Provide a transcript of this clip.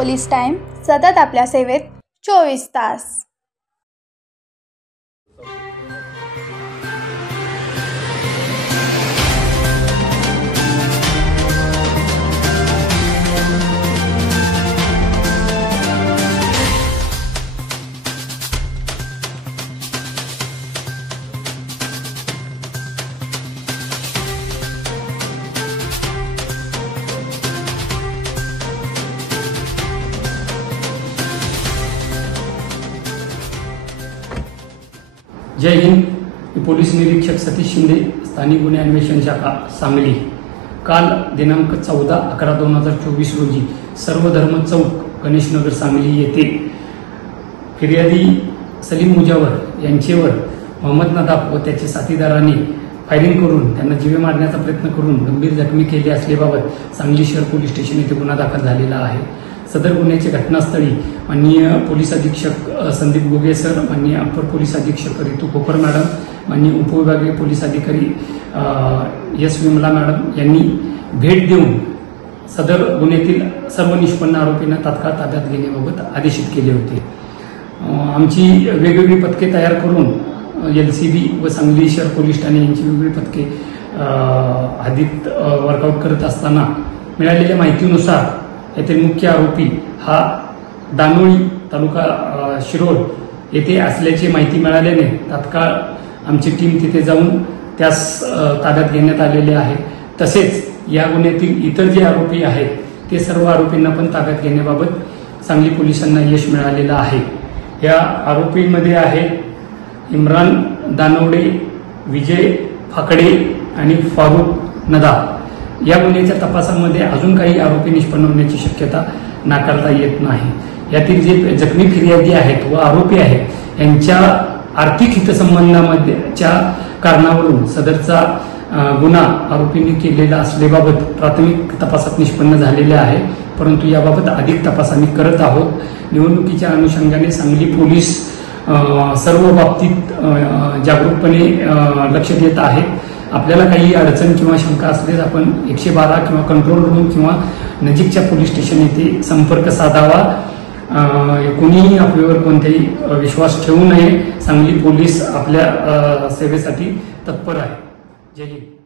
Police time सतत आपल्या सेवेत 24 तास। जय हिंद। पोलीस निरीक्षक सतीश शिंदे, स्थानिक गुन्हे अन्वेषण शाखा सांगली। काल दिनांक 14/11/2024 रोजी सर्वधर्म चौक गणेशनगर सांगली येथे फिर्यादी सलीम मुजावर यांच्यावर मोहम्मद नदाफ व त्याच्या साथीदारांनी फायरिंग करून त्यांना जीवे मारण्याचा प्रयत्न करून गंभीर जखमी केले असल्याबाबत सांगली शहर पोलीस स्टेशन येथे गुन्हा दाखल झालेला आहे। सदर गुन्ह्याच्या घटनास्थळी माननीय पोलीस अधीक्षक संदीप गोगे सर, माननीय अपर पोलीस अधीक्षक रितू खोकर मॅडम, माननीय उपविभागीय पोलीस अधिकारी एस विमला मॅडम यांनी भेट देऊन सदर गुन्ह्यातील सर्व निष्पन्न आरोपींना तात्काळ ताब्यात घेण्याबाबत आदेशित केले होते। आमची वेगवेगळी पथके तयार करून LCB व सांगली शहर पोलीस ठाणे यांची वेगवेगळी पथके हद्दीत वर्कआउट करत असताना मिळालेल्या माहितीनुसार येथील मुख्य आरोपी हा दानोळी तालुका शिरोळ येथे असल्याची माहिती मिळाल्याने तात्काळ आमची टीम तिथे जाऊन त्यास ताब्यात घेण्यात आलेले आहे। तसेच या गुन्ह्यातील इतर जे आरोपी आहेत ते सर्व आरोपींना पण ताब्यात घेण्याबाबत सांगली पोलिसांना यश मिळालेलं आहे। या आरोपींमध्ये आहेत इम्रान दानवडे, विजय फाकडे आणि फारुख नदाफ। या गुन्ह्याच्या तपासामध्ये अजून काही आरोपी निष्पन्न होण्याची शक्यता नाकारता येत नाही। यातील जे जखमी फिर्यादी आहेत व आरोपी आहेत यांच्या आर्थिक हितसंबंधामध्येच्या कारणावरून सदरचा गुन्हा आरोपींनी केलेला असल्याबाबत प्राथमिक तपासात निष्पन्न झालेले आहे, परंतु याबाबत अधिक तपास आम्ही करत आहोत। निवडणुकीच्या अनुषंगाने सांगली पोलीस सर्व बाबतीत जागरूकपणे लक्ष देत आहे। आपल्याला काही अडचण किंवा शंका असल्यास आपण 112 किंवा कंट्रोल रूम किंवा नजीकच्या पोलीस स्टेशन येथे संपर्क साधावा। कोणीही आपल्यावर कोणताही विश्वास ठेवू नये। सांगली पोलीस आपल्या सेवेसाठी तत्पर आहे। जय हिंद।